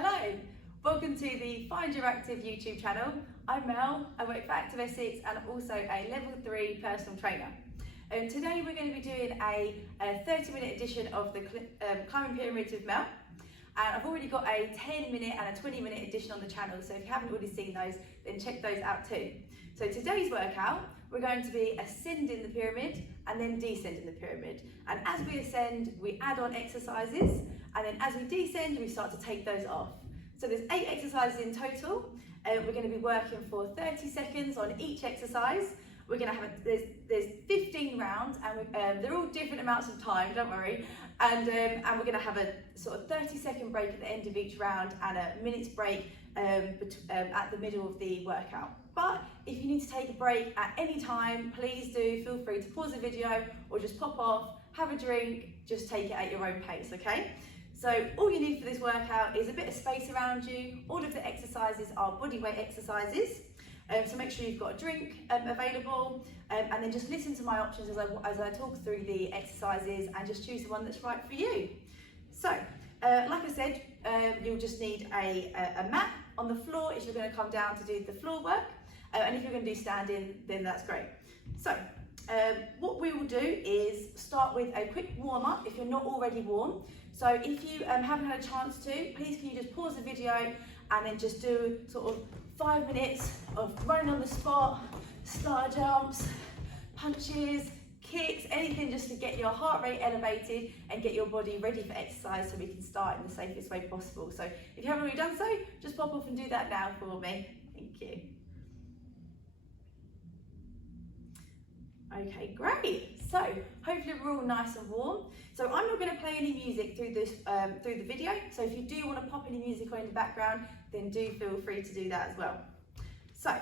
Hello, welcome to the Find Your Active YouTube channel. I'm Mel, I work for Active Essex and I'm also a level 3 personal trainer. Today we're going to be doing a 30-minute edition of the climbing pyramids with Mel. And I've already got a 10-minute and a 20-minute edition on the channel, so if you haven't already seen those, then check those out too. So today's workout, we're going to be ascending the pyramid and then descending the pyramid. And as we ascend, we add on exercises, and then as we descend, we start to take those off. So there's 8 exercises in total. We're going to be working for 30 seconds on each exercise. We're going to have there's 15 rounds, and they're all different amounts of time, don't worry. And we're going to have a sort of 30-second break at the end of each round and a minute's break at the middle of the workout. But if you need to take a break at any time, please do feel free to pause the video or just pop off, have a drink, just take it at your own pace, okay? So all you need for this workout is a bit of space around you. All of the exercises are body weight exercises. So make sure you've got a drink available, and then just listen to my options as I talk through the exercises and just choose the one that's right for you. So, like I said, you'll just need a mat on the floor if you're going to come down to do the floor work, and if you're going to do standing, then that's great. So, what we will do is start with a quick warm-up if you're not already warm. So if you haven't had a chance to, please can you just pause the video and then just do sort of 5 minutes of running on the spot, star jumps, punches, kicks, anything just to get your heart rate elevated and get your body ready for exercise so we can start in the safest way possible. So if you haven't already done so, just pop off and do that now for me. Thank you. Okay, great. So hopefully we're all nice and warm. So I'm not going to play any music through this through the video. So if you do want to pop any music on in the background, then do feel free to do that as well. So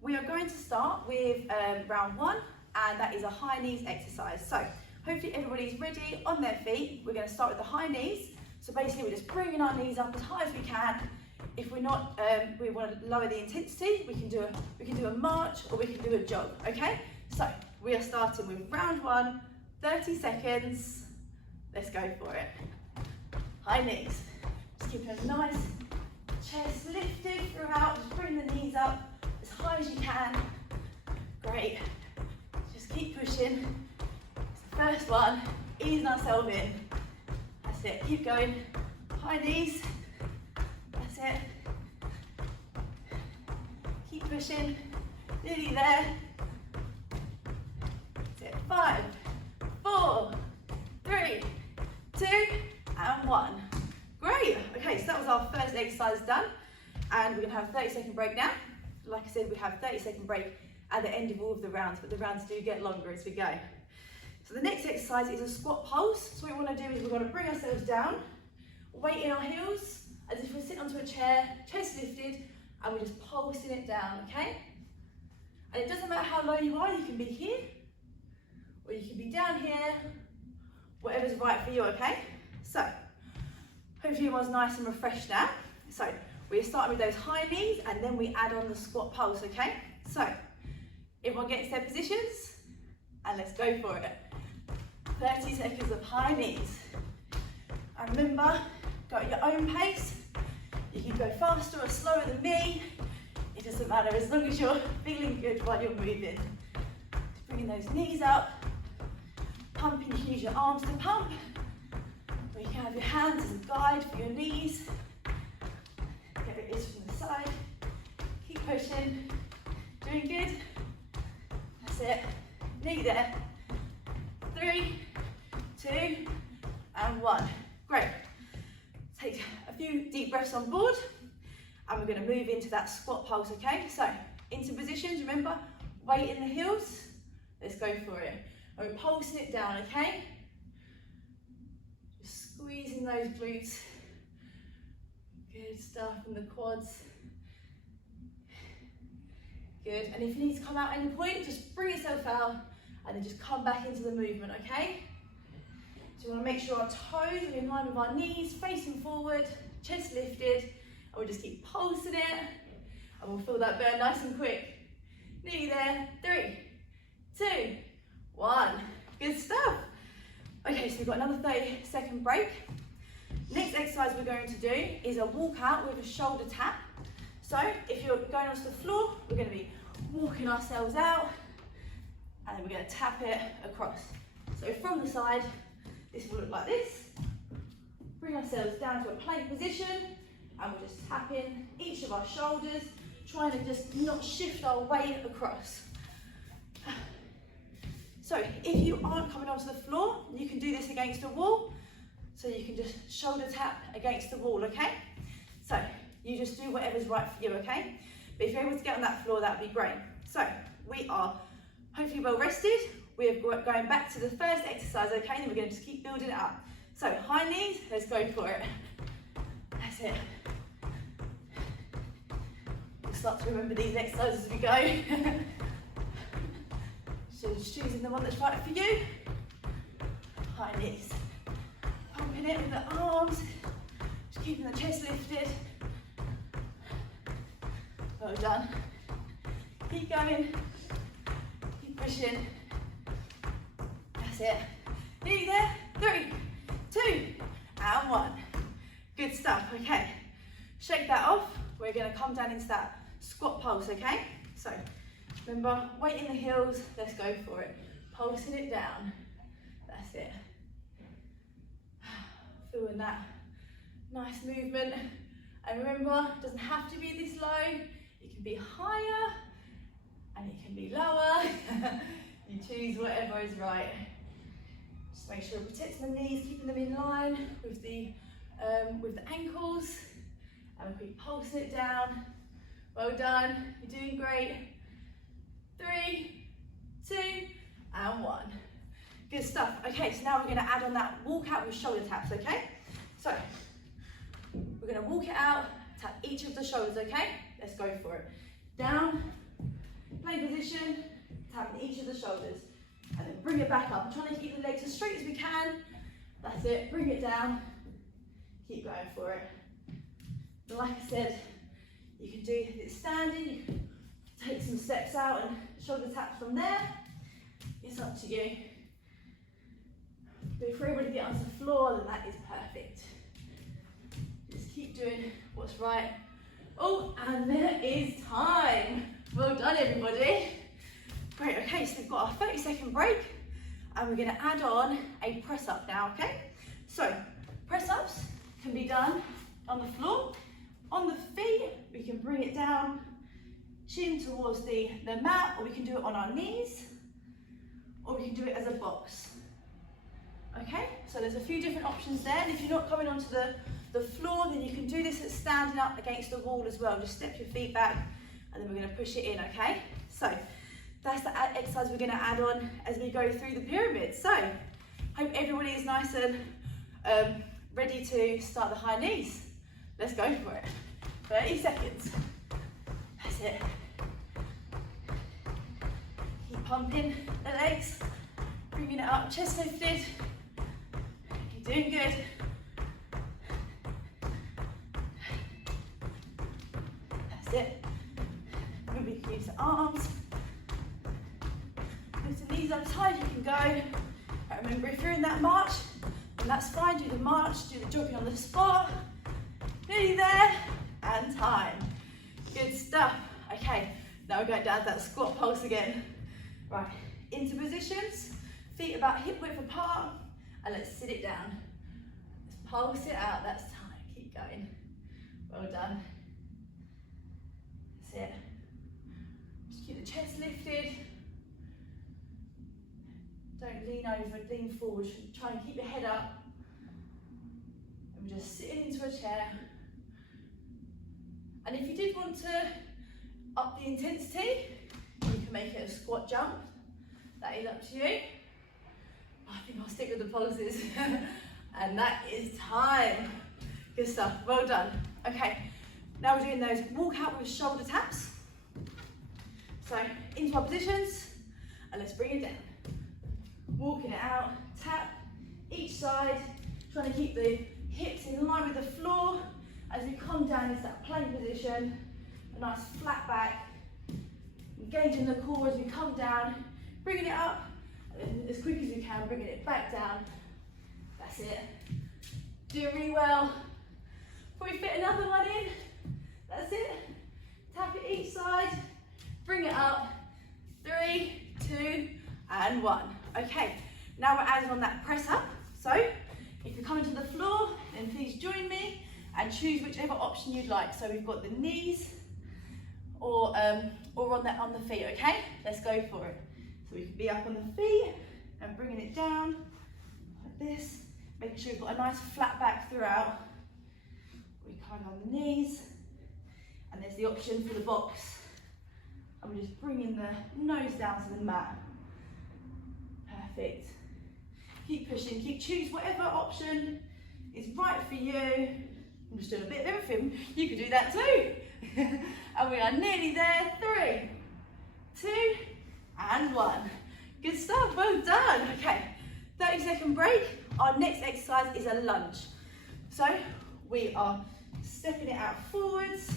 we are going to start with round 1, and that is a high knees exercise. So hopefully everybody's ready on their feet. We're going to start with the high knees. So basically we're just bringing our knees up as high as we can. If we're not, we want to lower the intensity. We can do a march or we can do a jog. Okay. So we are starting with round 1, 30 seconds. Let's go for it. High knees. Just keep a nice chest lifted throughout. Just bring the knees up as high as you can. Great. Just keep pushing. It's the first one. Easing ourselves in. That's it. Keep going. High knees. That's it. Keep pushing. Nearly there. 5, 4, 3, 2, and 1. Great. Okay, so that was our first exercise done, and we're going to have a 30-second break now. Like I said, we have a 30-second break at the end of all of the rounds, but the rounds do get longer as we go. So the next exercise is a squat pulse. So what we want to do is we're going to bring ourselves down, weight in our heels, as if we're sitting onto a chair, chest lifted, and we're just pulsing it down, okay? And it doesn't matter how low you are, you can be here, or you can be down here, whatever's right for you, okay? So, hopefully everyone's nice and refreshed now. So, we're starting with those high knees and then we add on the squat pulse, okay? So, everyone gets their positions and let's go for it. 30 seconds of high knees. And remember, go at your own pace. You can go faster or slower than me. It doesn't matter as long as you're feeling good while you're moving. Just bringing those knees up. Pumping, you can use your arms to pump, or you can have your hands as a guide for your knees. There it is from the side. Keep pushing. Doing good. That's it. Nearly there. 3, 2, and 1. Great. Take a few deep breaths on board, and we're going to move into that squat pulse, okay? So, into positions, remember, weight in the heels. Let's go for it. And we're pulsing it down, okay? Just squeezing those glutes. Good stuff in the quads. Good, and if you need to come out at any point, just bring yourself out and then just come back into the movement, okay? So we want to make sure our toes are in line with our knees, facing forward, chest lifted, and we'll just keep pulsing it, and we'll feel that burn nice and quick. Nearly there. 3, 2, 1. Good stuff. Okay, so we've got another 30-second break. Next exercise we're going to do is a walk out with a shoulder tap. So if you're going onto the floor, we're going to be walking ourselves out and then we're going to tap it across. So from the side, this will look like this. Bring ourselves down to a plank position and we're just tapping each of our shoulders, trying to just not shift our weight across. So if you aren't coming onto the floor, you can do this against a wall. So you can just shoulder tap against the wall, okay? So you just do whatever's right for you, okay? But if you're able to get on that floor, that would be great. So we are hopefully well rested. We're going back to the first exercise, okay? And we're going to just keep building it up. So high knees, let's go for it. That's it. We'll start to remember these exercises as we go. So just choosing the one that's right for you. High knees. Pumping it with the arms. Just keeping the chest lifted. Well done. Keep going. Keep pushing. That's it. Nearly there. 3, 2, and 1. Good stuff. Okay. Shake that off. We're going to come down into that squat pulse, okay? So remember, weight in the heels. Let's go for it. Pulsing it down. That's it. Feeling that nice movement. And remember, it doesn't have to be this low. It can be higher and it can be lower. You choose whatever is right. Just make sure it protects the knees, keeping them in line with the ankles. And we keep pulsing it down. Well done. You're doing great. 3, 2, and 1. Good stuff. Okay, so now we're going to add on that walk out with shoulder taps, okay? So we're going to walk it out, tap each of the shoulders, okay? Let's go for it. Down, plank position, tapping each of the shoulders. And then bring it back up. I'm trying to keep the legs as straight as we can. That's it. Bring it down. Keep going for it. And like I said, you can do it standing. You can take some steps out and shoulder taps from there. It's up to you. But if we're able to get onto the floor, then that is perfect. Just keep doing what's right. Oh, and there is time. Well done, everybody. Great, okay, so we've got our 30-second break and we're going to add on a press up now, okay? So, press ups can be done on the floor. On the feet, we can bring it down, chin towards the mat, or we can do it on our knees, or we can do it as a box. Okay, so there's a few different options there, and if you're not coming onto the floor, then you can do this at standing up against the wall as well. Just step your feet back, and then we're going to push it in, okay? So, that's the exercise we're going to add on as we go through the pyramid. So, hope everybody is nice and ready to start the high knees. Let's go for it. 30 seconds. That's it. Keep pumping the legs, bringing it up, chest lifted. You're doing good. That's it. Remember, you can use the arms. Lift the knees up as high as you can go. Right, remember, if you're in that march, then that's fine. Do the march, do the jogging on the spot. Nearly there, and time. Good stuff. Okay, now we're going down to that squat pulse again. Right, into positions, feet about hip width apart, and let's sit it down. Let's pulse it out, that's time. Keep going. Well done. That's it. Just keep the chest lifted. Don't lean over, lean forward. Try and keep your head up. And we're just sitting into a chair. And if you did want to up the intensity, you can make it a squat jump. That is up to you. I think I'll stick with the pulses. And that is time. Good stuff, well done. Okay, now we're doing those walk out with shoulder taps. So into our positions, and let's bring it down. Walking it out, tap each side, trying to keep the hips in line with the floor. As we come down into that plank position, a nice flat back, engaging the core as we come down, bringing it up, and as quick as you can, bringing it back down. That's it. Doing really well. Probably fit another one in. That's it. Tap it each side. Bring it up. 3, 2, and 1. Okay, now we're adding on that press up. So, if you're coming to the floor, then please join me and choose whichever option you'd like. So we've got the knees or on the feet, okay? Let's go for it. So we can be up on the feet and bringing it down like this, making sure you've got a nice flat back throughout. We come on the knees, and there's the option for the box. And we're just bringing the nose down to the mat. Perfect. Keep pushing, choose whatever option is right for you. I'm just doing a bit of everything. You could do that too. And we are nearly there. 3, 2, and 1. Good stuff, well done. Okay, 30-second break. Our next exercise is a lunge. So we are stepping it out forwards,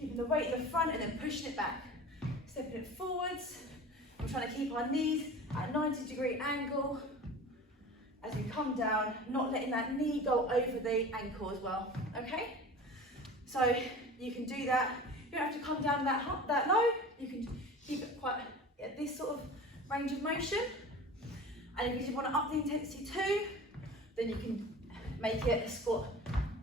keeping the weight in the front and then pushing it back. Stepping it forwards. We're trying to keep our knees at a 90-degree angle as we come down, not letting that knee go over the ankle as well, okay? So you can do that. You don't have to come down that low. You can keep it quite at this sort of range of motion. And if you want to up the intensity too, then you can make it a squat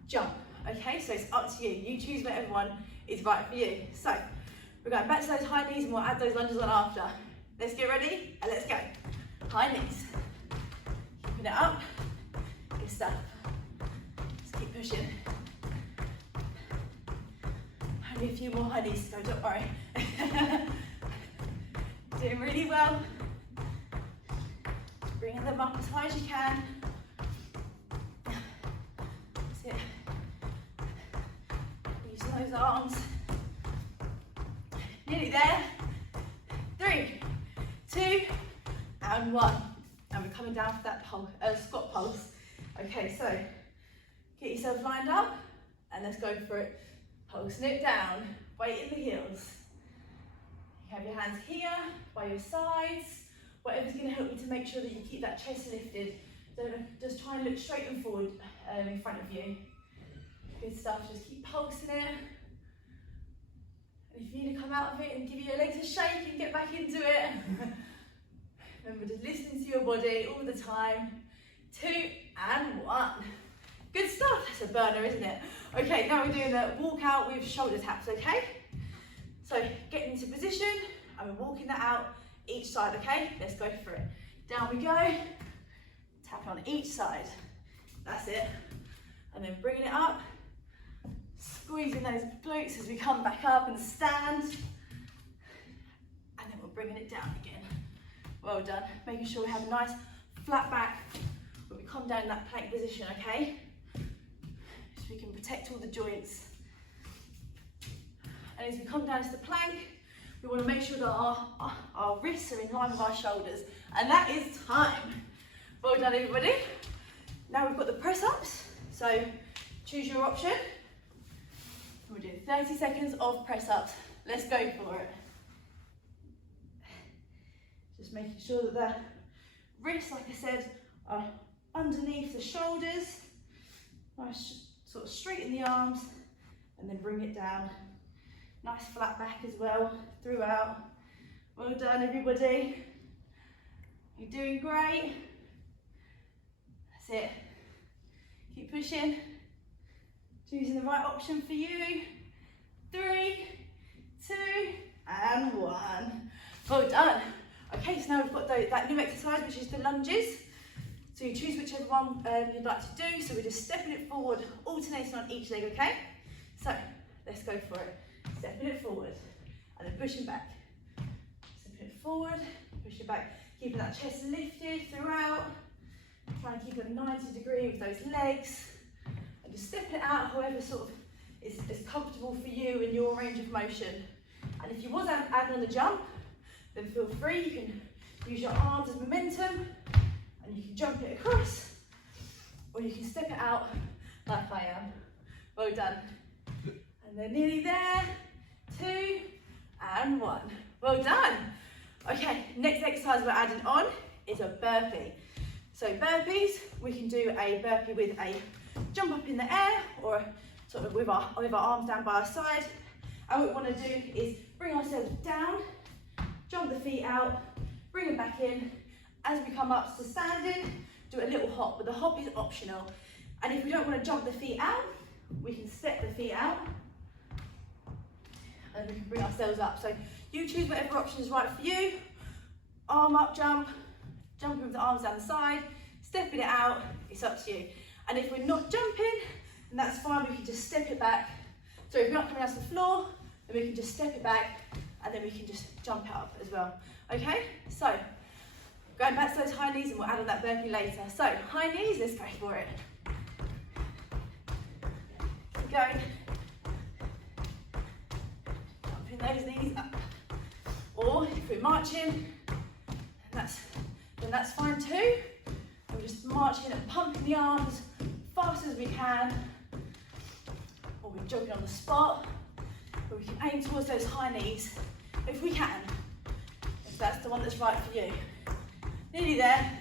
jump, okay? So it's up to you. You choose whatever one is right for you. So we're going back to those high knees and we'll add those lunges on after. Let's get ready and let's go. High knees. Keeping it up. Good stuff. Let's keep pushing. Only a few more high knees to go, don't worry. Doing really well. Bringing them up as high as you can. That's it. Using those arms. Nearly there. 3, 2, and 1. And we're coming down for that squat pulse. Okay, so get yourself lined up and let's go for it. Pulsing it down, weight in the heels. You have your hands here, by your sides, whatever's going to help you to make sure that you keep that chest lifted. Don't just try and look straight and forward in front of you. Good stuff, just keep pulsing it. And if you need to come out of it and give your legs a shake and get back into it, remember to listen to your body all the time. 2 and 1. Good stuff, that's a burner, isn't it? Okay, now we're doing the walk out with shoulder taps, okay? So get into position and we're walking that out each side, okay? Let's go for it. Down we go, tap on each side. That's it. And then bringing it up, squeezing those glutes as we come back up and stand. And then we're bringing it down again. Well done. Making sure we have a nice flat back when we come down in that plank position, okay? So we can protect all the joints. And as we come down to the plank, we want to make sure that our wrists are in line with our shoulders. And that is time. Well done, everybody. Now we've got the press ups. So choose your option. We're doing 30 seconds of press ups. Let's go for it. Just making sure that the wrists, like I said, are underneath the shoulders. Nice, sort of straighten the arms and then bring it down. Nice flat back as well throughout. Well done, everybody. You're doing great. That's it. Keep pushing. Choosing the right option for you. 3, 2, and 1. Well done. Okay, so now we've got that new exercise, which is the lunges. So you choose whichever one you'd like to do. So we're just stepping it forward, alternating on each leg, okay? So let's go for it. Stepping it forward, and then pushing back. Stepping it forward, pushing back. Keeping that chest lifted throughout. Try and keep it 90 degrees with those legs. And just stepping it out however sort of is comfortable for you in your range of motion. And if you want to add on a jump, then feel free. You can use your arms as momentum and you can jump it across, or you can step it out like I am. Well done. And they're nearly there. 2 and 1. Well done. Okay, next exercise we're adding on is a burpee. So burpees, we can do a burpee with a jump up in the air or sort of with our arms down by our side. And what we want to do is bring ourselves down, jump the feet out, bring them back in. As we come up to standing, do a little hop, but the hop is optional. And if we don't want to jump the feet out, we can step the feet out and we can bring ourselves up. So you choose whatever option is right for you. Arm up jump, jumping with the arms down the side, stepping it out, it's up to you. And if we're not jumping, then that's fine, we can just step it back. So if we're not coming out to the floor, then we can just step it back and then we can just jump it up as well. Okay, so going back to those high knees and we'll add on that burpee later. So high knees, let's go for it. Keep going. Jumping those knees up. Or if we're marching, then that's fine too. We're just marching and pumping the arms fast as we can. Or we're jogging on the spot. But we can aim towards those high knees if we can. If that's the one that's right for you. Nearly there.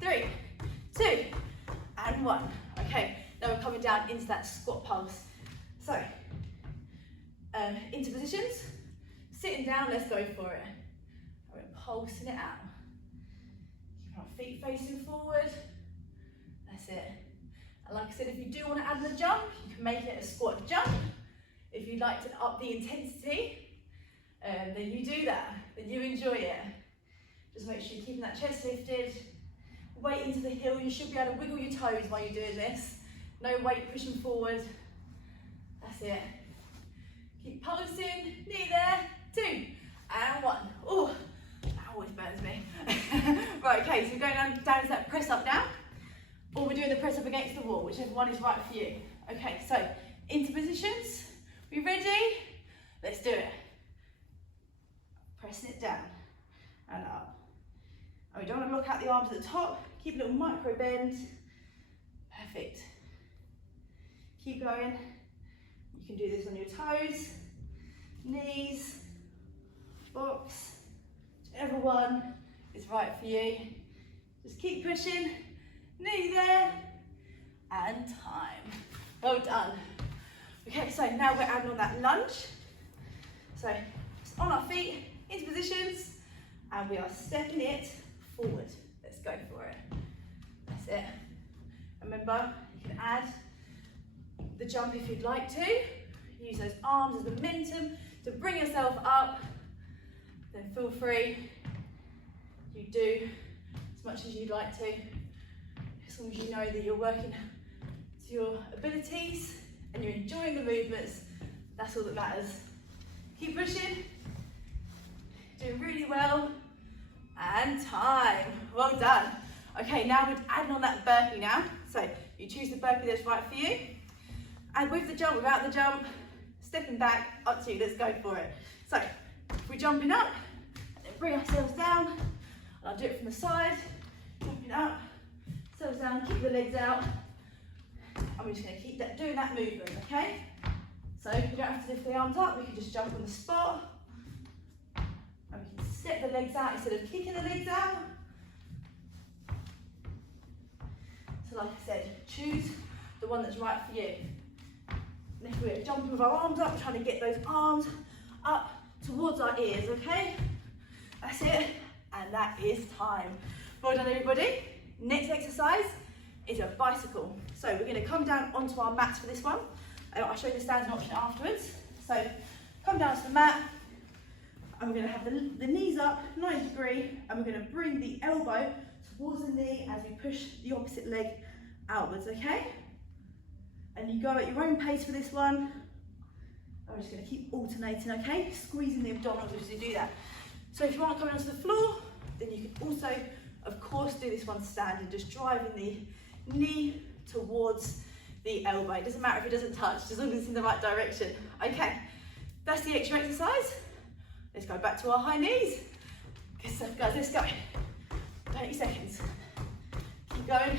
3, 2, and 1. Okay, now we're coming down into that squat pulse. So, into positions. Sitting down, let's go for it. We're pulsing it out. Keep our feet facing forward. That's it. And like I said, if you do want to add the jump, you can make it a squat jump. If you'd like to up the intensity, then you do that. Then you enjoy it. Just make sure you're keeping that chest lifted. Weight into the heel. You should be able to wiggle your toes while you're doing this. No weight pushing forward. That's it. Keep pulsing. Knee there. 2 and 1. Oh, that always burns me. Right, okay, so we're going down to that press up now. Or we're doing the press up against the wall, whichever one is right for you. Okay, so into positions. We ready? Let's do it. Pressing it down and up. And we don't want to lock out the arms at the top. Keep a little micro bend. Perfect. Keep going. You can do this on your toes, knees, box, whichever one is right for you. Just keep pushing. Knee there and time. Well done. Okay, so now we're adding on that lunge. So just on our feet, into positions, and we are stepping it forward. Let's go for it. That's it. Remember, you can add the jump if you'd like to. Use those arms as momentum to bring yourself up. Then feel free. You do as much as you'd like to. As long as you know that you're working to your abilities and you're enjoying the movements, that's all that matters. Keep pushing. Doing really well. And time. Well done. Okay, now we're adding on that burpee now. So you choose the burpee that's right for you. And with the jump, without the jump, stepping back, up to you. Let's go for it. So we're jumping up, and then bring ourselves down. I'll do it from the side. Jumping up, ourselves down, keep the legs out. And we're just going to keep doing that movement, okay? So you don't have to lift the arms up, we can just jump on the spot. And we can step the legs out instead of kicking the legs out. So like I said, choose the one that's right for you. And if we're jumping with our arms up, we're trying to get those arms up towards our ears, okay? That's it, and that is time. Well done, everybody. Next exercise is a bicycle. So we're going to come down onto our mats for this one. I'll show you the standing option afterwards. So come down to the mat, and we're going to have the knees up, 90 degree, and we're going to bring the elbow towards the knee as we push the opposite leg outwards, okay? And you go at your own pace for this one. I'm just going to keep alternating, okay? Squeezing the abdominals as you do that. So if you aren't coming onto the floor, then you can also, of course, do this one standing, just driving the knee towards the elbow. It doesn't matter if it doesn't touch, as long as it's in the right direction. Okay, that's the extra exercise. Let's go back to our high knees. Good stuff, guys, let's go. 30 seconds. Keep going.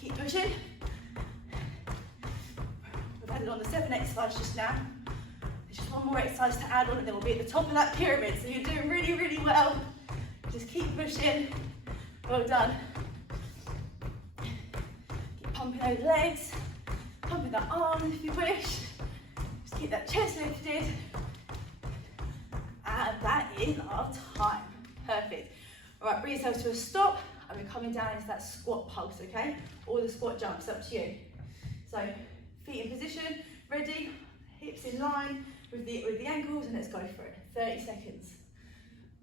Keep pushing. We've added on the 7 exercise just now. There's just one more exercise to add on and then we'll be at the top of that pyramid. So you're doing really, really well. Just keep pushing. Well done. pumping those legs, pumping that arm if you wish. Just keep that chest lifted. And that is our time. Perfect. All right, bring yourself to a stop, and we're coming down into that squat pulse, okay? Or the squat jumps, up to you. So, feet in position, ready, hips in line with the ankles, and let's go for it. 30 seconds.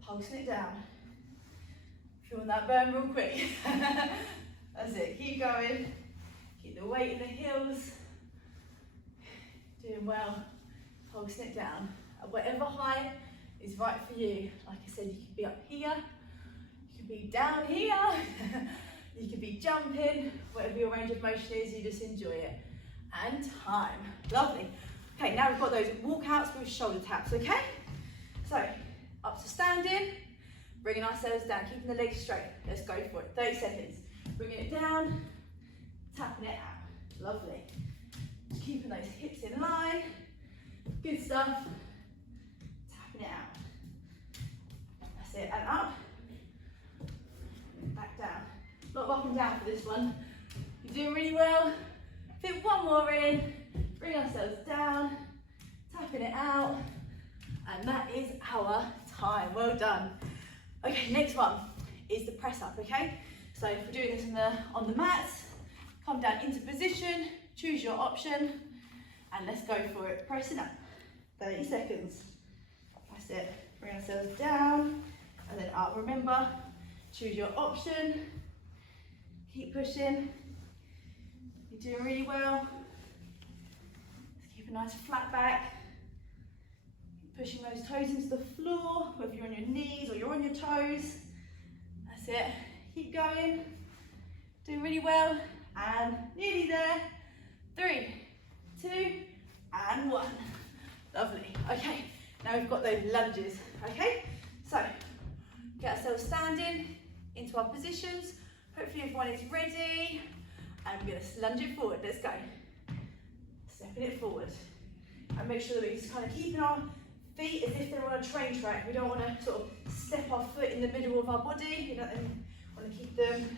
Pulsing it down. Feeling that burn real quick. That's it, keep going. Keep the weight in the heels. Doing well. Pulsing it down. At whatever height is right for you. Like I said, you could be up here, you could be down here, you could be jumping, whatever your range of motion is, you just enjoy it. And time. Lovely. Okay, now we've got those walkouts with shoulder taps, okay? So, up to standing, bringing ourselves down, keeping the legs straight. Let's go for it. 30 seconds. Bringing it down, tapping it out. Lovely. Keeping those hips in line. Good stuff. Tapping it out. That's it. And up. Back down. A lot of up and down for this one. You're doing really well. Fit one more in. Bring ourselves down. Tapping it out. And that is our time. Well done. Okay, next one is the press up, okay? So if we're doing this on the mats, come down into position, choose your option, and let's go for it. Pressing up. 30 seconds. That's it. Bring ourselves down and then up. Remember, choose your option. Keep pushing. You're doing really well. Let's keep a nice flat back. Pushing those toes into the floor, whether you're on your knees or you're on your toes. That's it. Keep going. Doing really well. And nearly there. 3, 2, and 1. Lovely. Okay, now we've got those lunges. Okay, so get ourselves standing into our positions. Hopefully everyone is ready. And we're going to lunge it forward. Let's go. Stepping it forward. And make sure that we're just kind of keeping our feet as if they're on a train track. We don't want to sort of step our foot in the middle of our body. We don't want to keep them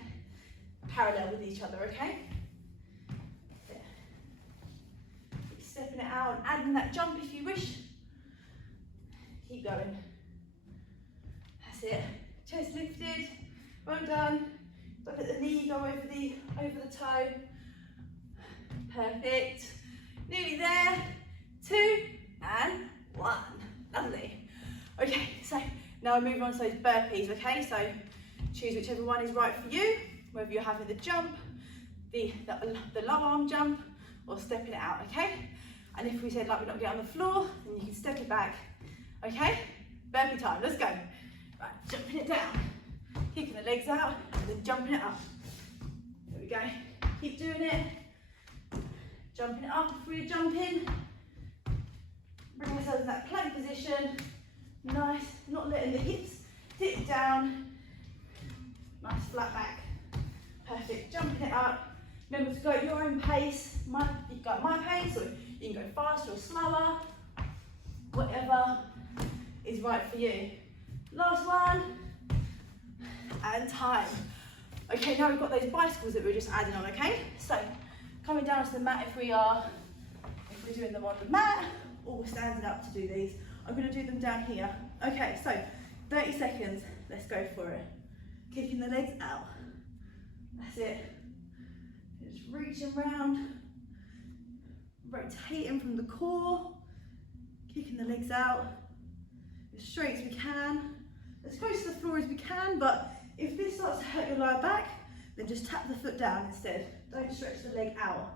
parallel with each other, okay? Yeah. Keep stepping it out and adding that jump if you wish. Keep going. That's it. Chest lifted. Well done. Don't let the knee go over the toe. Perfect. Nearly there. 2 and 1. Lovely. Okay, so now we're moving on to those burpees, okay? So choose whichever one is right for you, whether you're having the jump, the low arm jump, or stepping it out, okay? And if we said like we're not getting on the floor, then you can step it back, okay? Burpee time, let's go. Right, jumping it down, kicking the legs out, and then jumping it up. There we go. Keep doing it. Jumping it up if we're jumping. Bring ourselves in that plank position. Nice, not letting the hips tip down. Nice flat back. Perfect. Jumping it up. Remember to go at your own pace. You can go at my pace, or you can go faster or slower. Whatever is right for you. Last one. And time. Okay, now we've got those bicycles that we're just adding on, okay? So, coming down to the mat if we're doing them on the mat, or we're standing up to do these. I'm going to do them down here. Okay, so 30 seconds. Let's go for it. Kicking the legs out. That's it. Just reaching round. Rotating from the core. Kicking the legs out. As straight as we can. As close to the floor as we can, but if this starts to hurt your lower back, then just tap the foot down instead. Don't stretch the leg out.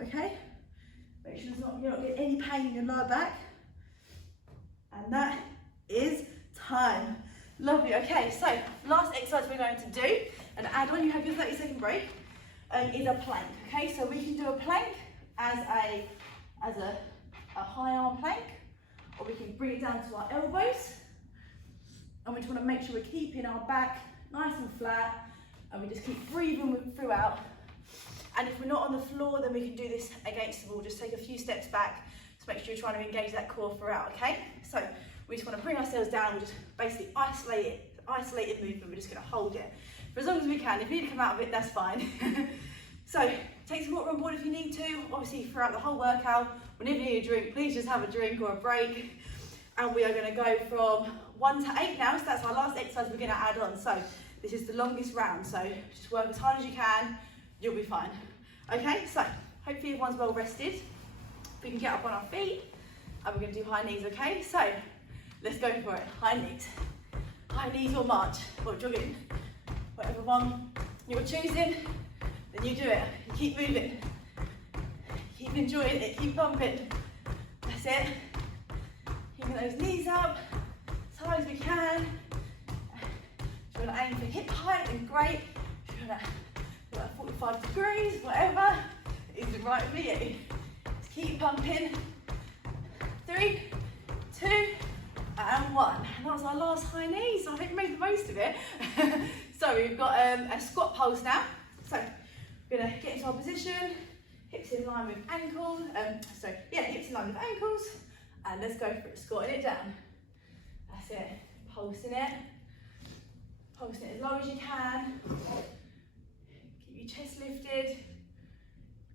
Okay? Make sure you're not getting any pain in your lower back. And that is time. Lovely. Okay, so last exercise we're going to do, and add on, you have your 30-second break, is a plank. Okay, so we can do a plank as a high arm plank, or we can bring it down to our elbows. And we just want to make sure we're keeping our back nice and flat, and we just keep breathing throughout. And if we're not on the floor, then we can do this against the wall. Just take a few steps back to make sure you're trying to engage that core throughout, okay? So we just want to bring ourselves down. We just basically isolated movement. We're just going to hold it for as long as we can. If you need to come out of it, that's fine. So take some to. Obviously throughout the whole workout, whenever you need a drink, please just have a drink or a break. And we are going to go from 1 to 8 now, so that's our last exercise we're going to add on. So this is the longest round, so just work as hard as you can, you'll be fine. Okay, so hopefully everyone's well rested. We can get up on our feet and we're going to do high knees, okay? So let's go for it. High knees or march or jogging, whatever one you're choosing, then you do it. You keep moving, keep enjoying it, keep pumping. That's it. Keeping those knees up as high as we can. If you want to aim for hip height, then great. If you want to do like 45 degrees, whatever is right for you. Just keep pumping. 3, 2, and 1. And that was our last high knee, so I hope you made the most of it. So we've got a squat pulse now. So we're going to get into our position, hips in line with ankles. Hips in line with ankles. And let's go for it, squatting it down. That's it, pulsing it as low as you can. Keep your chest lifted.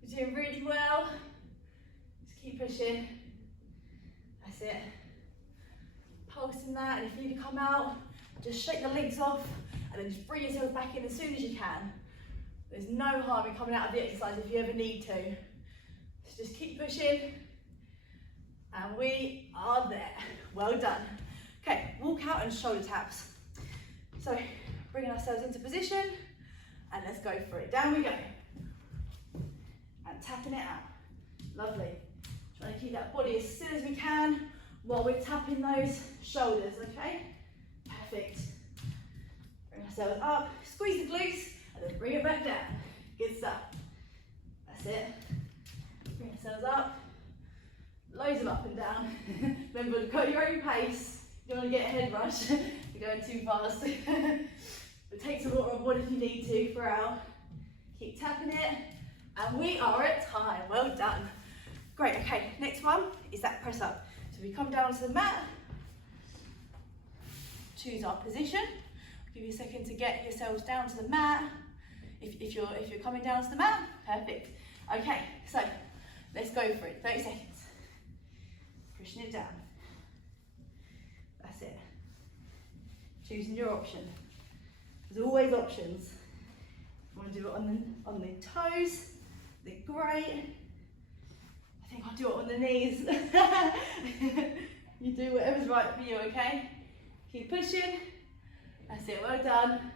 You're doing really well. Just keep pushing. That's it. Pulsing that, and if you need to come out, just shake the legs off and then just bring yourself back in as soon as you can. There's no harm in coming out of the exercise if you ever need to. So just keep pushing. And we are there. Well done. Okay, walk out and shoulder taps. So bringing ourselves into position and let's go for it. Down we go. And tapping it out. Lovely. Trying to keep that body as still as we can while we're tapping those shoulders, okay? Perfect. Bring ourselves up, squeeze the glutes, and then bring it back down. Good stuff. That's it. Bring ourselves up. Loads of up and down. Remember, go at your own pace. You don't want to get a head rush. You're going too fast. But take some water on board if you need to throughout. Keep tapping it. And we are at time. Well done. Great, okay, next one is that press up. So we come down to the mat, choose our position. Give you a second to get yourselves down to the mat. If you're coming down to the mat, perfect. Okay, so let's go for it. 30 seconds. Pushing it down. That's it. Choosing your option. There's always options. If you want to do it on the toes, then great. I think I'll do it on the knees. You do whatever's right for you, okay? Keep pushing. That's it, well done.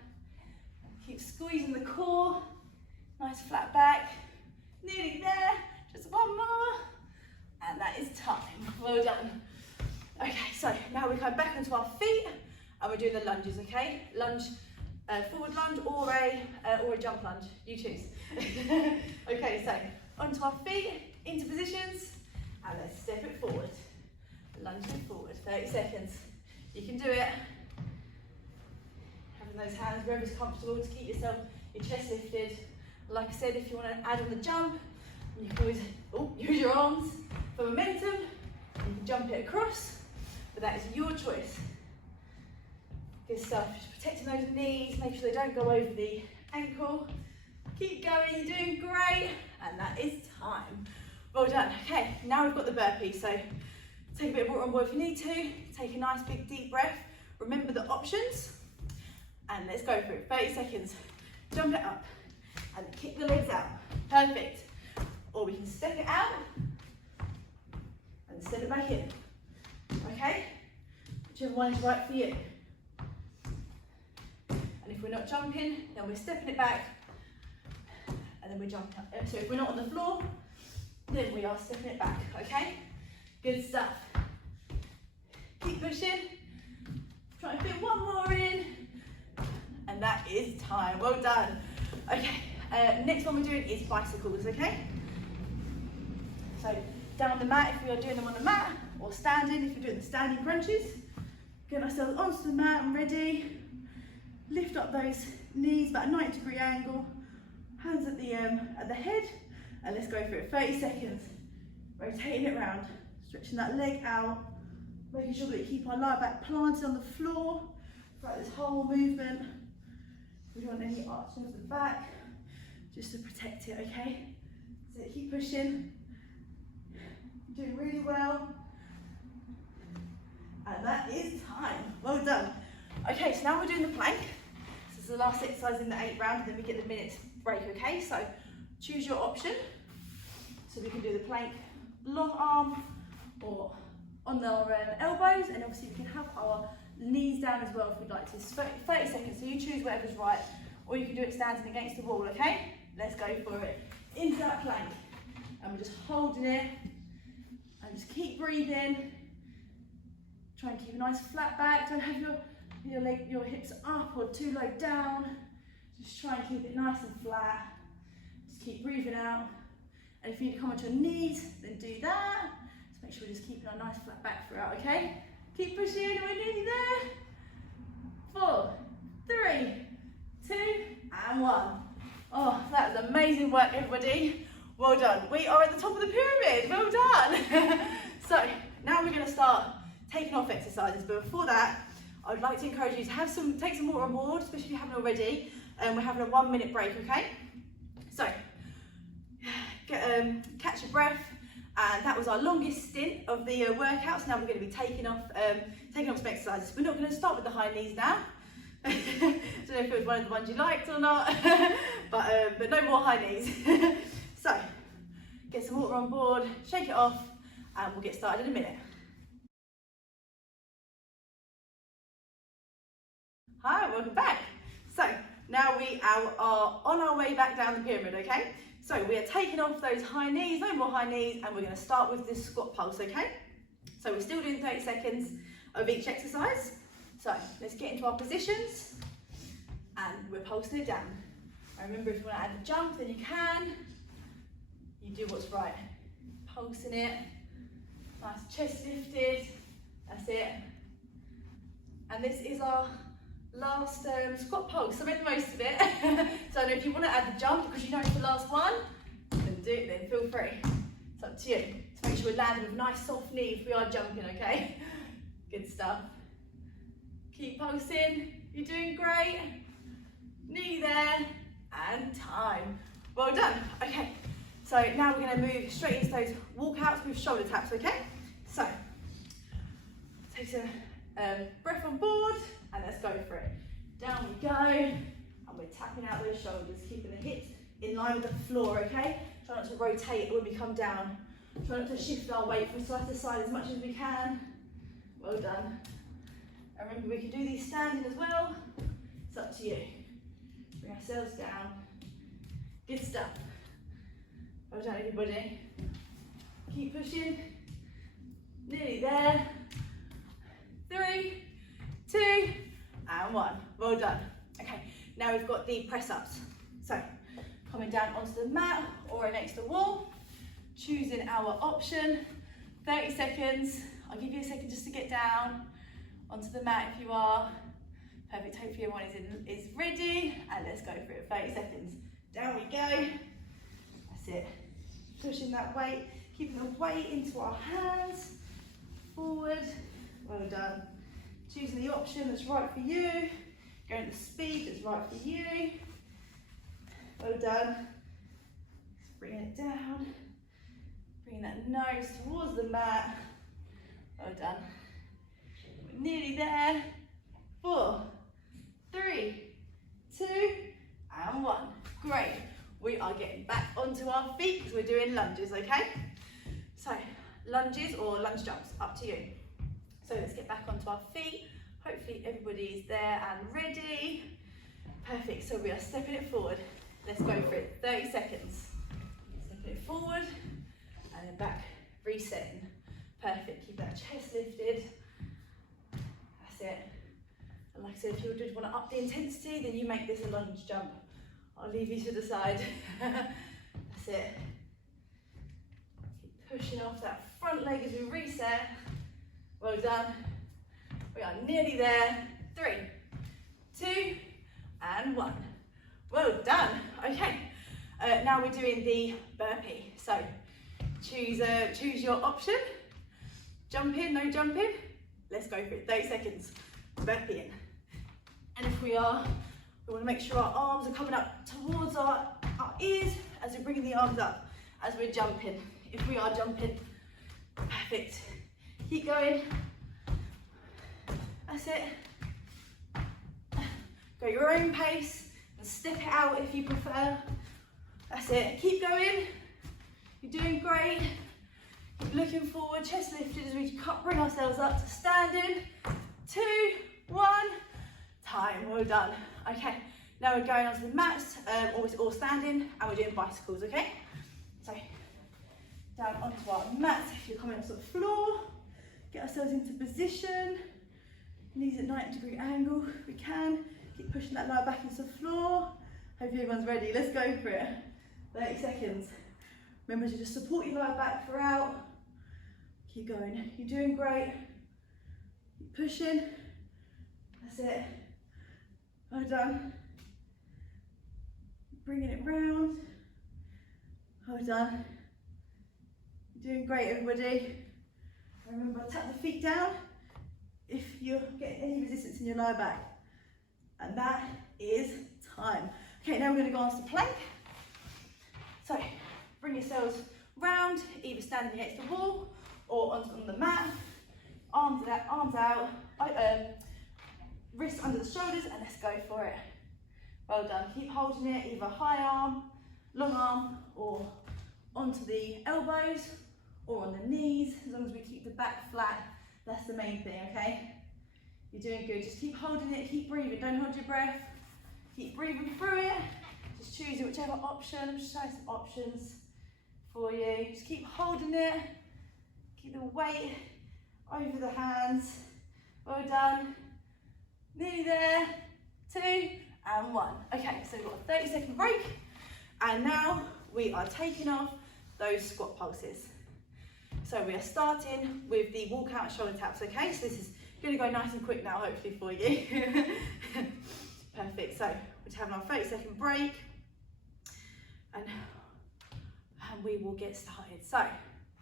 Keep squeezing the core. Nice flat back. Nearly there. Just one more. And that is time. Well done. Okay, so now we come back onto our feet and we're doing the lunges, okay? Lunge, forward lunge or a jump lunge. You choose. Okay, so onto our feet, into positions, and let's step it forward. Lunge it forward, 30 seconds. You can do it. Having those hands wherever's comfortable to keep your chest lifted. Like I said, if you want to add on the jump, you can always use your arms for momentum. You can jump it across, but that is your choice. Good stuff. Just protecting those knees, make sure they don't go over the ankle. Keep going, you're doing great, and that is time. Well done. Okay, now we've got the burpees, so take a bit of water on board if you need to. Take a nice big deep breath. Remember the options, and let's go for it. 30 seconds. Jump it up, and kick the legs out. Perfect. Or we can step it out, and step it back in. Okay? Whichever one is right for you. And if we're not jumping, then we're stepping it back, and then we're jumping up. So if we're not on the floor, then we are stepping it back, okay? Good stuff. Keep pushing. Try and fit one more in. And that is time. Well done. Okay, next one we're doing is bicycles, okay? So down on the mat if we are doing them on the mat, or standing if you're doing the standing crunches. Get ourselves onto the mat and ready. Lift up those knees about a 90-degree angle. Hands at the head, and let's go for it. 30 seconds. Rotating it round, stretching that leg out, making sure that you keep our lower back planted on the floor throughout this whole movement. We don't want any arching of the back, just to protect it, okay? So keep pushing. You're doing really well. And that is time. Well done. Okay, so now we're doing the plank. This is the last exercise in the 8 round, and then we get the minute break, okay? So choose your option. So we can do the plank long arm or on our elbows, and obviously we can have our knees down as well if we'd like to. It's 30 seconds, so you choose whatever's right, or you can do it standing against the wall, okay? Let's go for it. Into that plank. And we're just holding it, and just keep breathing. Try and keep a nice flat back. Don't have your hips up or too low down. Just try and keep it nice and flat. Just keep breathing out. And if you need to come onto your knees, then do that. Just make sure we're just keeping a nice flat back throughout, okay? Keep pushing, we're nearly there. 4, 3, 2, and 1. Oh, that was amazing work, everybody. Well done. We are at the top of the pyramid. Well done. So now we're going to start taking off exercises, but before that, I would like to encourage you to take some water on board, especially if you haven't already. We're having a 1 minute break, okay? So, catch your breath, and that was our longest stint of the workouts. Now we're going to be taking off some exercises. We're not going to start with the high knees now. I don't know if it was one of the ones you liked or not, but no more high knees. So, get some water on board, shake it off, and we'll get started in a minute. Hi, welcome back. So now we are on our way back down the pyramid, okay? So we are taking off those high knees, no more high knees, and we're going to start with this squat pulse, okay? So we're still doing 30 seconds of each exercise. So let's get into our positions, and we're pulsing it down. And remember, if you want to add a jump, then you can. You do what's right. Pulsing it, nice chest lifted, that's it. And this is our last squat pulse, so make the most of it. So if you want to add the jump because you know it's the last one, then do it, then feel free. It's up to you. So make sure we're landing with a nice soft knee if we are jumping, okay? Good stuff. Keep pulsing, you're doing great. Knee there, and time. Well done. Okay, so now we're going to move straight into those walkouts with shoulder taps, okay? So, take some breath on board, and let's go for it. Down we go, and we're tapping out those shoulders, keeping the hips in line with the floor, okay? Try not to rotate when we come down. Try not to shift our weight from side to side as much as we can. Well done. And remember, we can do these standing as well. It's up to you. Bring ourselves down. Good stuff. Well done, everybody. Keep pushing. Nearly there. 3, 2, and 1. Well done. Okay, now we've got the press ups. So, coming down onto the mat or against the wall, choosing our option. 30 seconds. I'll give you a second just to get down onto the mat if you are. Perfect. Hopefully everyone is ready, and let's go for it. 30 seconds. Down we go. That's it. Pushing that weight, keeping the weight into our hands. Forward. Well done. Choosing the option that's right for you. Going at the speed that's right for you. Well done. Bringing it down. Bringing that nose towards the mat. Well done. We're nearly there. 4, 3, 2, and 1. Great. We are getting back onto our feet because we're doing lunges, okay? So, lunges or lunge jumps, up to you. So let's get back onto our feet. Hopefully everybody's there and ready. Perfect, so we are stepping it forward. Let's go for it, 30 seconds. Stepping it forward, and then back, resetting. Perfect, keep that chest lifted. That's it. And like I said, if you just want to up the intensity, then you make this a lunge jump. I'll leave you to the side. That's it. Keep pushing off that front leg as we reset. Well done. We are nearly there. 3, 2, and 1. Well done. Okay. Now we're doing the burpee. So choose your option. Jump in, no jumping. Let's go for it. 30 seconds. Burpee in. And if we want to make sure our arms are coming up towards our ears as we're bringing the arms up. as we're jumping, if we are jumping. Perfect. Keep going. That's it. Go your own pace and step it out if you prefer. That's it. Keep going. You're doing great. Keep looking forward, chest lifted as we bring ourselves up to standing. 2, 1. Time. Well done. Okay. Now we're going onto the mats, or standing, and we're doing bicycles. Okay. So down onto our mats. If you're coming onto the floor, get ourselves into position. Knees at 90-degree angle if we can. Keep pushing that lower back into the floor. Hope everyone's ready. Let's go for it. 30 seconds. Remember to just support your lower back throughout. Keep going. You're doing great. Keep pushing. That's it. Well done. Bringing it round. Well done. You're doing great, everybody. Remember, tap the feet down if you're getting any resistance in your lower back. And that is time. Okay, now we're going to go on to plank. So, bring yourselves round, either standing against the wall or on the mat. Arms out, wrists under the shoulders, and let's go for it. Well done. Keep holding it, either high arm, long arm, or onto the elbows, or on the knees, as long as we keep the back flat. That's the main thing, okay? You're doing good. Just keep holding it, keep breathing. Don't hold your breath. Keep breathing through it. Just choosing whichever option. I'm just showing some options for you. Just keep holding it. Keep the weight over the hands. Well done. Nearly there. 2 and 1. Okay, so we've got a 30-second break. And now we are taking off those squat pulses. So we are starting with the walkout and shoulder taps, okay? So this is going to go nice and quick now, hopefully for you. Perfect. So we're having our 30-second break, and we will get started. So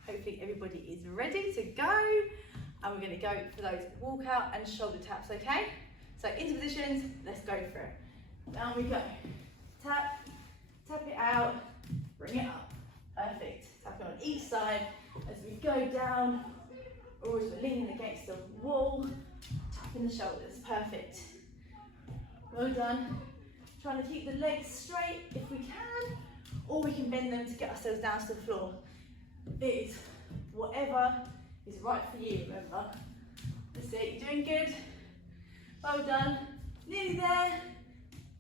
hopefully everybody is ready to go, and we're going to go for those walkout and shoulder taps, okay? So into positions, let's go for it. Down we go. Tap, tap it out, bring it up. Perfect. Tap it on each side as we go down, or as we're leaning against the wall, tapping the shoulders. Perfect. Well done. Trying to keep the legs straight if we can, or we can bend them to get ourselves down to the floor. It is whatever is right for you, remember. That's it. You're doing good. Well done. Nearly there.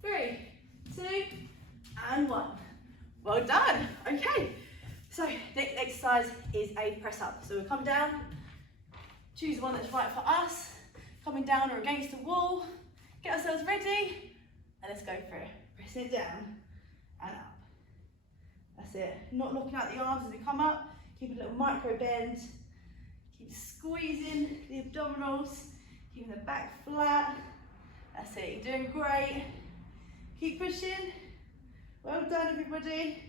3, 2, and 1. Well done. Okay. So next exercise is a press up. So we'll come down, choose one that's right for us, coming down or against the wall, get ourselves ready, and let's go for it. Press it down and up. That's it. Not locking out the arms as we come up, keep a little micro bend, keep squeezing the abdominals, keeping the back flat. That's it, you're doing great. Keep pushing. Well done, everybody.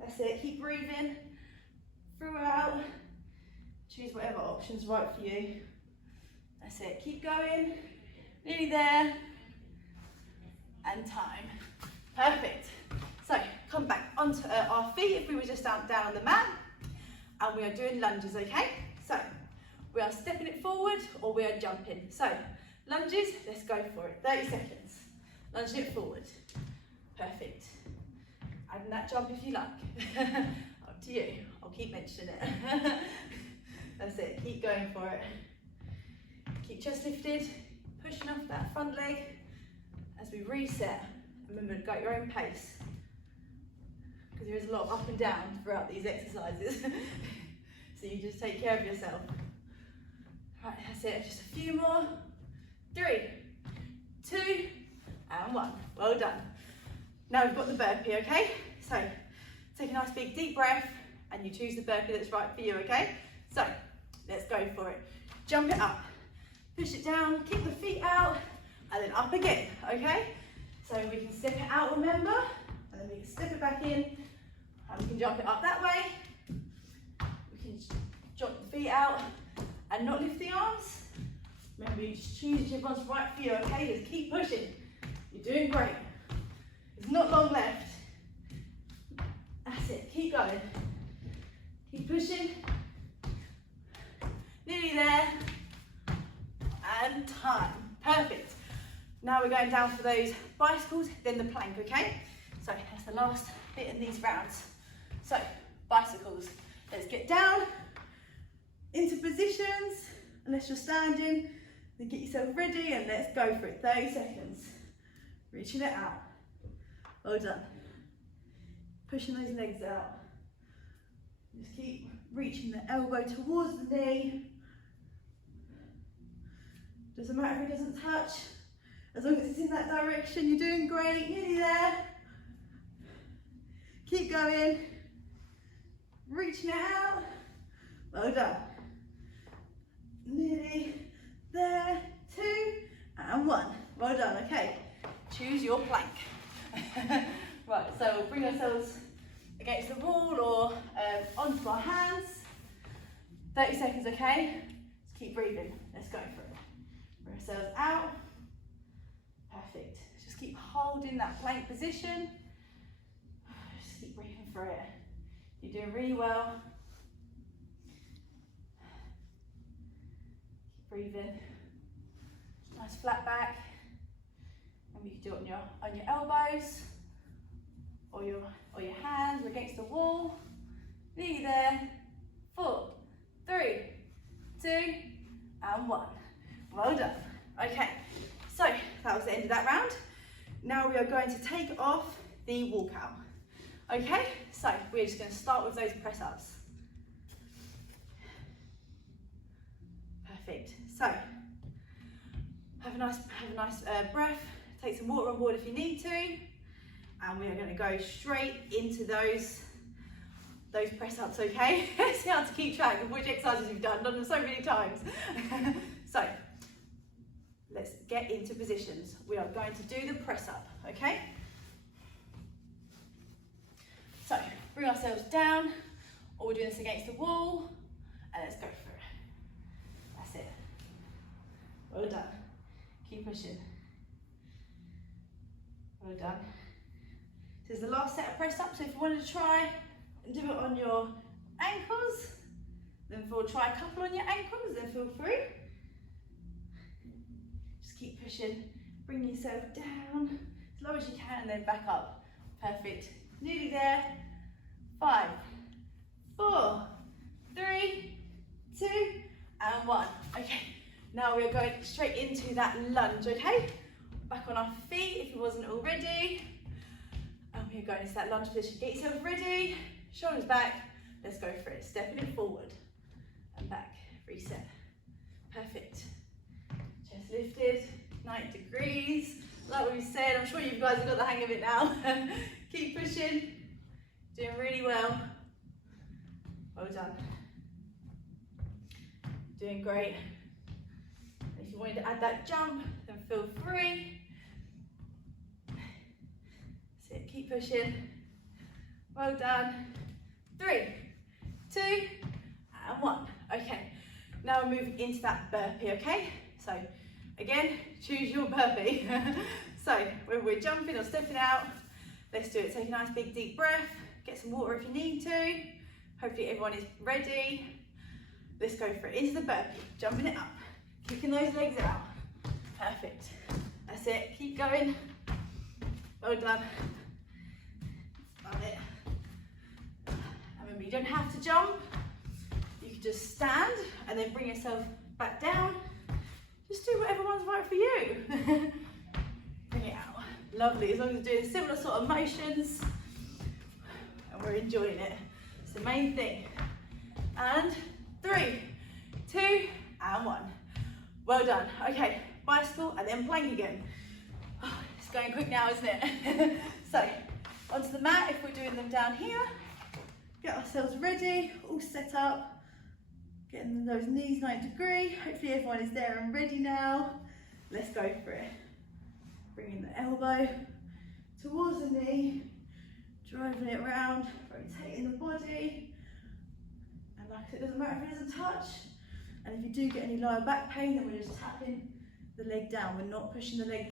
That's it, keep breathing throughout. Choose whatever option's right for you. That's it, keep going. Nearly there. And time. Perfect. So come back onto our feet if we were just down on the mat. And we are doing lunges, okay? So we are stepping it forward or we are jumping. So lunges, let's go for it. 30 seconds. Lunging it forward. Perfect. Add that jump if you like. Up to you. I'll keep mentioning it. That's it. Keep going for it. Keep chest lifted. Pushing off that front leg as we reset. Remember to go at your own pace, because there is a lot of up and down throughout these exercises. So you just take care of yourself. Right, that's it. Just a few more. 3, 2, and 1. Well done. Now we've got the burpee, okay? So take a nice big deep breath and you choose the burpee that's right for you, okay? So let's go for it. Jump it up, push it down, keep the feet out, and then up again, okay? So we can step it out, remember, and then we can step it back in, and we can jump it up that way. We can jump the feet out and not lift the arms. Remember, you just choose which one's right for you, okay? Just keep pushing. You're doing great. There's not long left. That's it. keep going. Keep pushing. Nearly there. And time. Perfect. Now we're going down for those bicycles, then the plank, okay? So that's the last bit in these rounds. So, bicycles. Let's get down into positions, unless you're standing, then get yourself ready and let's go for it. 30 seconds. Reaching it out. Well done. Pushing those legs out. Just keep reaching the elbow towards the knee. Doesn't matter if it doesn't touch. As long as it's in that direction, you're doing great. Nearly there. Keep going. Reaching it out. Well done. Nearly there. 2 and 1. Well done. Okay. Choose your plank. Right, so we'll bring ourselves against the wall or onto our hands. 30 seconds, okay? Just keep breathing. Let's go for it. Bring ourselves out. Perfect. Just keep holding that plank position. Just keep breathing for it. You're doing really well. Keep breathing. Nice flat back. And you can do it on your elbows or your hands or against the wall. Nearly there. 4, 3, 2, and 1. Well done. Okay, so that was the end of that round. Now we are going to take off the walkout. Okay, so we're just going to start with those press ups. Perfect. So have a nice breath. Take some water on board if you need to, and we are going to go straight into those press ups. Okay, it's hard to keep track of which exercises you've done them so many times. So let's get into positions. We are going to do the press up. Okay. So bring ourselves down, or we're doing this against the wall, and let's go for it. That's it. Well done. Keep pushing. Well done. This is the last set of press ups, so if you wanted to try and do it on your ankles, then try a couple on your ankles, then feel free. Just keep pushing. Bring yourself down as low as you can and then back up. Perfect. Nearly there. 5, 4, 3, 2, and 1. Okay, now we are going straight into that lunge, okay? Back on our feet if you wasn't already. And we are going into that lunge position. Get yourself ready, shoulders back. Let's go for it. Stepping it forward and back. Reset. Perfect. Chest lifted, 90 degrees. Like we said, I'm sure you guys have got the hang of it now. Keep pushing. Doing really well. Well done. Doing great. If you wanted to add that jump, then feel free. That's it, keep pushing. Well done. 3, 2, and 1. Okay, now we're moving into that burpee, okay? So, again, choose your burpee. So, when we're jumping or stepping out, let's do it. Take a nice big deep breath. Get some water if you need to. Hopefully everyone is ready. Let's go for it. Into the burpee, jumping it up. Kicking those legs out. Perfect. That's it, keep going. Well done. Love it. And remember, you don't have to jump. You can just stand and then bring yourself back down. Just do whatever one's right for you. Bring it out. Lovely, as long as you're doing similar sort of motions. And we're enjoying it. It's the main thing. And 3, 2, and 1. Well done. Okay, bicycle and then plank again. Oh, it's going quick now, isn't it? So, onto the mat if we're doing them down here. Get ourselves ready, all set up. Getting those knees 90 degree. Hopefully everyone is there and ready now. Let's go for it. Bringing the elbow towards the knee. Driving it around, rotating the body. And like I said, it doesn't matter if it doesn't touch. And if you do get any lower back pain, then we're just tapping the leg down. We're not pushing the leg